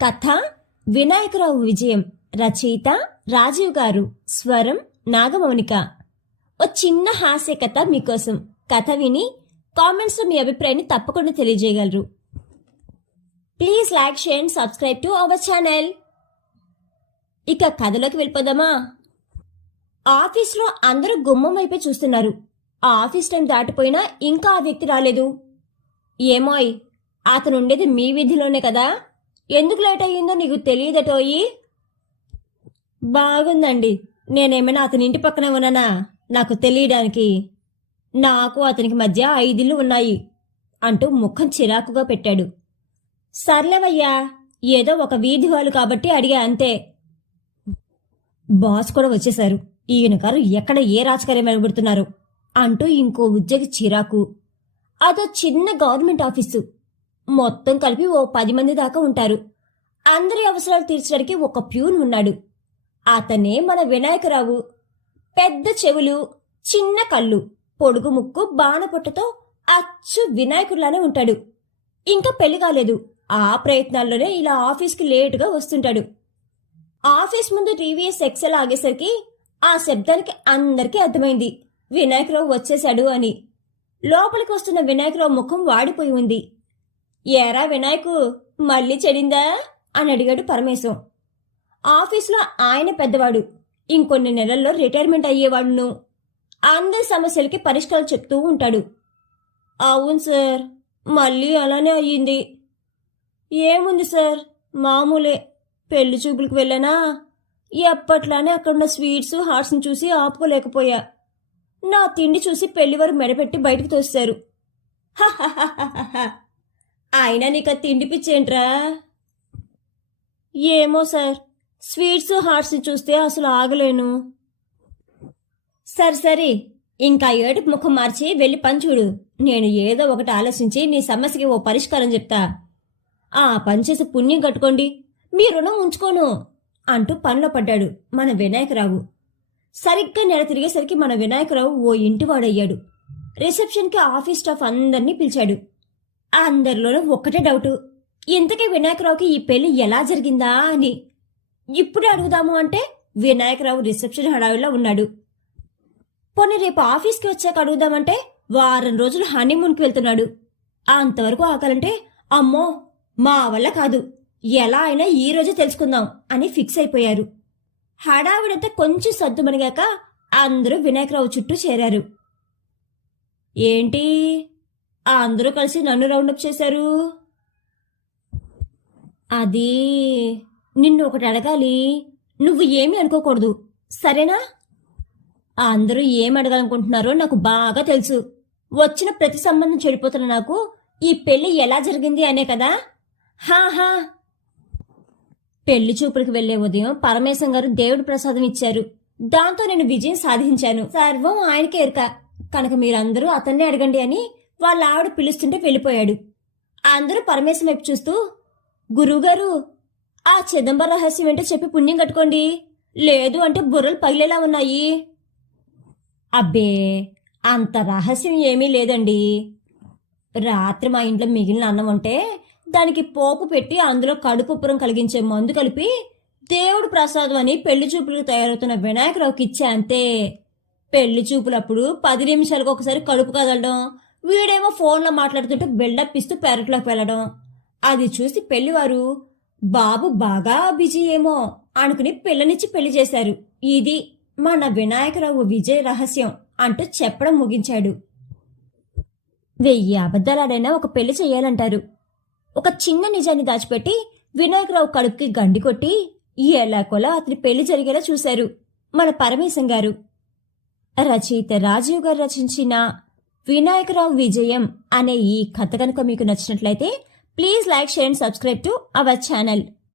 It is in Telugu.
కథ వినాయకరావు విజయం. రచయిత రాజీవ్ గారు. స్వరం నాగమౌనిక. ఓ చిన్న హాస్య కథ మీకోసం. కథ విని కామెంట్స్లో మీ అభిప్రాయాన్ని తప్పకుండా తెలియజేయగలరు. Please like, share and subscribe to our channel. ఇక కథలోకి వెళ్ళిపోదామా? ఆఫీస్లో అందరూ గుమ్మం వైపే చూస్తున్నారు. ఆ ఆఫీస్ టైం దాటిపోయినా ఇంకా ఆ వ్యక్తి రాలేదు. ఏమోయ్, అతను ఉండేది మీ వీధిలోనే కదా, ఎందుకు లేట్ అయ్యిందో నీకు తెలియదటోయి. బాగుందండి, నేనేమైనా అతని ఇంటి పక్కనే ఉన్నానా నాకు తెలియడానికి? నాకు అతనికి మధ్య 5 ఇళ్ళు ఉన్నాయి అంటూ ముఖం చిరాకుగా పెట్టాడు. సర్లేవయ్యా, ఏదో ఒక వీధి వాళ్ళు కాబట్టి అడిగా అంతే. బాస్ కూడా వచ్చేశారు. ఈయన గారు ఎక్కడ ఏ రాజకార్యం వెలబడుతున్నారు అంటూ ఇంకో ఉద్యోగి చిరాకు. అదో చిన్న గవర్నమెంట్ ఆఫీసు. మొత్తం కలిపి ఓ 10 మంది దాకా ఉంటారు. అందరి అవసరాలు తీర్చడానికి ఒక ప్యూన్ ఉన్నాడు. అతనే మన వినాయకరావు. పెద్ద చెవులు, చిన్న కళ్ళు, పొడుగు ముక్కు, బాణపొట్టతో అచ్చు వినాయకుడిలానే ఉంటాడు. ఇంకా పెళ్లి కాలేదు. ఆ ప్రయత్నాల్లోనే ఇలా ఆఫీస్కి లేటుగా వస్తుంటాడు. ఆఫీస్ ముందు టీవీఎస్ ఎక్సెల్ ఆగేసరికి ఆ శబ్దానికి అందరికీ అర్థమైంది వినాయకరావు వచ్చేశాడు అని. లోపలికి వస్తున్న వినాయకరావు ముఖం వాడిపోయి ఉంది. ఏరా వినాయకు, మళ్ళీ చెడిందా అని అడిగాడు పరమేశం. ఆఫీస్లో ఆయన పెద్దవాడు. ఇంకొన్ని నెలల్లో రిటైర్మెంట్ అయ్యేవాడును. అందరి సమస్యలకి పరిష్కారం చెప్తూ ఉంటాడు. అవును సార్, మళ్ళీ అలానే అయ్యింది. ఏముంది సార్, మామూలే. పెళ్లి చూపులకు వెళ్ళానా, ఎప్పట్లానే అక్కడున్న స్వీట్స్, హాట్స్ని చూసి ఆపుకోలేకపోయా. నా తిండి చూసి పెళ్లివారు మెడపెట్టి బయటకు తోస్తారు. అయినా నీకు తిండి పిచ్చేంట్రా? ఏమో సార్, స్వీట్స్, హాట్స్ని చూస్తే అసలు ఆగలేను. సరే, ఇంకా ఏడుపు ముఖం మార్చి వెళ్ళి పని చూడు. నేను ఏదో ఒకటి ఆలోచించి నీ సమస్యకి ఓ పరిష్కారం చెప్తా. ఆ పని చేసి పుణ్యం కట్టుకోండి, మీ రుణం ఉంచుకోను అంటూ పనిలో పడ్డాడు మన వినాయకరావు. సరిగ్గా నెల తిరిగేసరికి మన వినాయకరావు ఓ ఇంటివాడయ్యాడు. రిసెప్షన్కి ఆఫీస్ స్టాఫ్ అందరినీ పిలిచాడు. అందరిలోనూ ఒక్కటే డౌటు, ఇంతకీ వినాయకరావుకి ఈ పెళ్లి ఎలా జరిగిందా అని. ఇప్పుడే అడుగుదాము అంటే వినాయకరావు రిసెప్షన్ హడావిడిలో ఉన్నాడు. పోనీ రేపు ఆఫీస్కి వచ్చాక అడుగుదామంటే వారం రోజులు హనీమూన్కి వెళ్తున్నాడు. అంతవరకు ఆకాలంటే అమ్మో మా వల్ల కాదు, ఎలా అయినా ఈ రోజే తెలుసుకుందాం అని ఫిక్స్ అయిపోయారు. హడావిడంతా కొంచెం సద్దుమణిగాక అందరూ వినాయకరావు చుట్టూ చేరారు. ఏంటి అందరూ కలిసి నన్ను రౌండప్ చేశారు? అది నిన్ను ఒకటి అడగాలి, నువ్వు ఏమీ అనుకోకూడదు, సరేనా? అందరూ ఏం అడగాలనుకుంటున్నారో నాకు బాగా తెలుసు. వచ్చిన ప్రతి సంబంధం చెడిపోతున్న నాకు ఈ పెళ్లి ఎలా జరిగింది అనే కదా. హాహా, పెళ్లి చూపులకు వెళ్లే ఉదయం పరమేశం గారు దేవుడి ప్రసాదం ఇచ్చారు. దాంతో నేను విజయం సాధించాను. సర్వం ఆయనకే ఎరుక కనుక మీరందరూ అతన్నే అడగండి అని వాళ్ళ ఆవిడ పిలుస్తుంటే వెళ్ళిపోయాడు. అందరూ పరమేశం వైపు చూస్తూ, గురువుగారు ఆ చిదంబర రహస్యం ఏంటో చెప్పి పుణ్యం కట్టుకోండి, లేదు అంటే బుర్రలు పగిలేలా ఉన్నాయి. అబ్బే, అంత రహస్యం ఏమీ లేదండి. రాత్రి మా ఇంట్లో మిగిలిన అన్నం ఉంటే దానికి పోపు పెట్టి అందులో కడుపుపురం కలిగించే మందు కలిపి దేవుడు ప్రసాదం అని పెళ్లి చూపులకు తయారవుతున్న వినాయకరావుకి ఇచ్చే అంతే. పెళ్లి చూపులప్పుడు 10 నిమిషాలకు ఒకసారి కడుపు కదలడం, వీడేమో ఫోన్లో మాట్లాడుతుంటే బిల్డప్ ఇస్తూ పెరట్లోకి వెళ్ళడం, అది చూసి పెళ్లివారు బాబు బాగా బిజీ ఏమో అనుకుని పిల్లనిచ్చి పెళ్లి చేశారు. ఇది మన వినాయకరావు విజయ రహస్యం అంటూ చెప్పడం ముగించాడు. 1000 అబద్ధాలాడైనా ఒక పెళ్లి చెయ్యాలంటారు. ఒక చిన్న నిజాన్ని దాచిపెట్టి వినాయకరావు కడుపుకి గండి కొట్టి ఎలాకోలా అతని పెళ్లి జరిగేలా చూశారు మన పరమేశం గారు. రచయిత రాజీవ్ గారు రచించిన వినాయకరావు విజయం అనే ఈ కథ కనుక మీకు నచ్చినట్లయితే please like, share and subscribe to our channel.